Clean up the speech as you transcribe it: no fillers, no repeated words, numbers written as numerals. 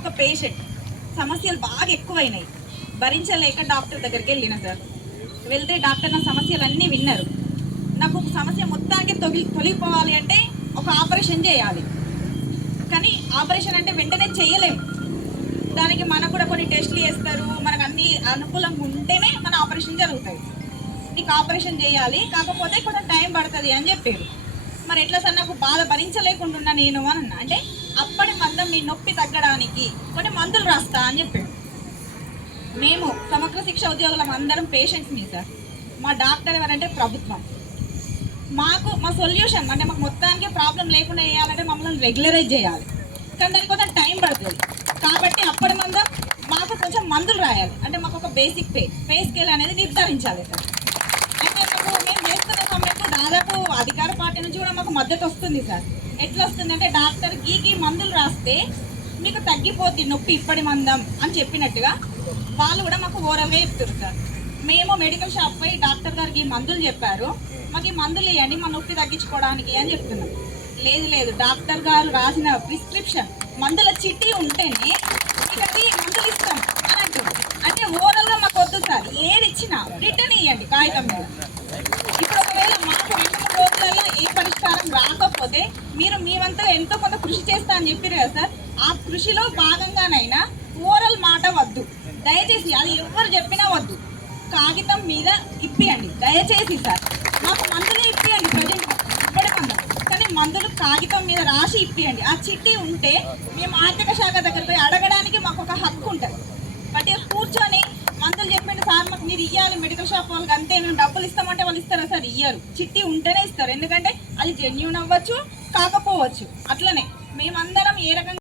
ఒక పేషెంట్ సమస్యలు బాగా ఎక్కువైనాయి, భరించలేక డాక్టర్ దగ్గరికి వెళ్ళిన సార్. వెళ్తే డాక్టర్ నా సమస్యలన్నీ విన్నారు. నాకు ఒక సమస్య మొత్తానికి తొలగిపోవాలి అంటే ఒక ఆపరేషన్ చేయాలి, కానీ ఆపరేషన్ అంటే వెంటనే చేయలేము. దానికి మనకు కూడా కొన్ని టెస్టులు చేస్తారు, మనకు అన్ని అనుకూలంగా ఉంటేనే మన ఆపరేషన్ జరుగుతుంది. నీకు ఆపరేషన్ చేయాలి, కాకపోతే కొంచెం టైం పడుతుంది అని చెప్పారు. మరి ఎట్లా సార్, నాకు బాధ భరించలేకుండా ఉన్నా నేను అని అన్నా. అంటే అప్పటి మందం మీ నొప్పి తగ్గడానికి కొన్ని మందులు రాస్తా అని చెప్పాడు. మేము సమగ్ర శిక్ష ఉద్యోగులం అందరం పేషెంట్స్ మీ సార్. మా డాక్టర్ ఎవరంటే ప్రభుత్వం. మాకు మా సొల్యూషన్ అంటే మాకు మొత్తానికి ప్రాబ్లం లేకుండా చేయాలంటే మమ్మల్ని రెగ్యులరైజ్ చేయాలి, కానీ దానికి కొంచెం టైం పడుతుంది. కాబట్టి అప్పటి మందం మాకు కొంచెం మందులు రాయాలి, అంటే మాకు ఒక బేసిక్ పే స్కేల్ అనేది నిర్ధారించాలి సార్. అయితే మాకు మేము చేస్తున్న సమయంలో దాదాపు అధికార పార్టీ నుంచి కూడా మాకు మద్దతు వస్తుంది సార్. ఎట్లా వస్తుంది అంటే డాక్టర్ గీకి మందులు రాస్తే మీకు తగ్గిపోద్ది నొప్పి ఇప్పటి మందం అని చెప్పినట్టుగా వాళ్ళు కూడా మాకు ఓరల్గా చెప్తారు సార్. మేము మెడికల్ షాప్ పై డాక్టర్ గారికి ఈ మందులు చెప్పారు, మాకు ఈ మందులు ఇవ్వండి మా నొప్పి తగ్గించుకోవడానికి అని చెప్తున్నాం. లేదు డాక్టర్ గారు రాసిన ప్రిస్క్రిప్షన్ మందుల చిట్టి ఉంటేనే ఇక్కడికి మందులు ఇస్తాం అని అంటారు. అంటే ఓవరాల్గా మాకు వద్దు సార్, ఏది ఇచ్చినా రిటర్న్ ఇవ్వండి కాగితం మీద. ఇప్పుడు ఒకవేళ మాకు 2-3 రోజులలో ఏ పరిష్కారం రాకపోతే మీరు మేమంతా ఎంతో కొంత కృషి చేస్తా అని చెప్పారు కదా సార్. ఆ కృషిలో భాగంగానైనా ఓరల్ మాట వద్దు దయచేసి, అది ఎవరు చెప్పినా వద్దు, కాగితం మీద ఇప్పియండి దయచేసి సార్. మాకు మందులు ఇప్పియండి ప్రజెంట్ ఇప్పటి మందం, కానీ మందులు కాగితం మీద రాసి ఇప్పియండి. ఆ చిట్టి ఉంటే మేము ఆర్థిక శాఖ దగ్గర పోయి అడగడానికి మాకు ఒక హక్కు ఉంటుంది. బట్ కూర్చొని మందులు చెప్పండి సార్ మాకు మీరు ఇవ్వాలి మెడికల్ షాప్ వాళ్ళకి అంతే, మేము డబ్బులు ఇస్తామంటే వాళ్ళు ఇస్తారా సార్? ఇయ్యరు. చిట్టి ఉంటేనే ఇస్తారు, ఎందుకంటే అది జెన్యూన్ అవ్వచ్చు కాకపోవచ్చు. అట్లనే మేమందరం ఏ రకంగా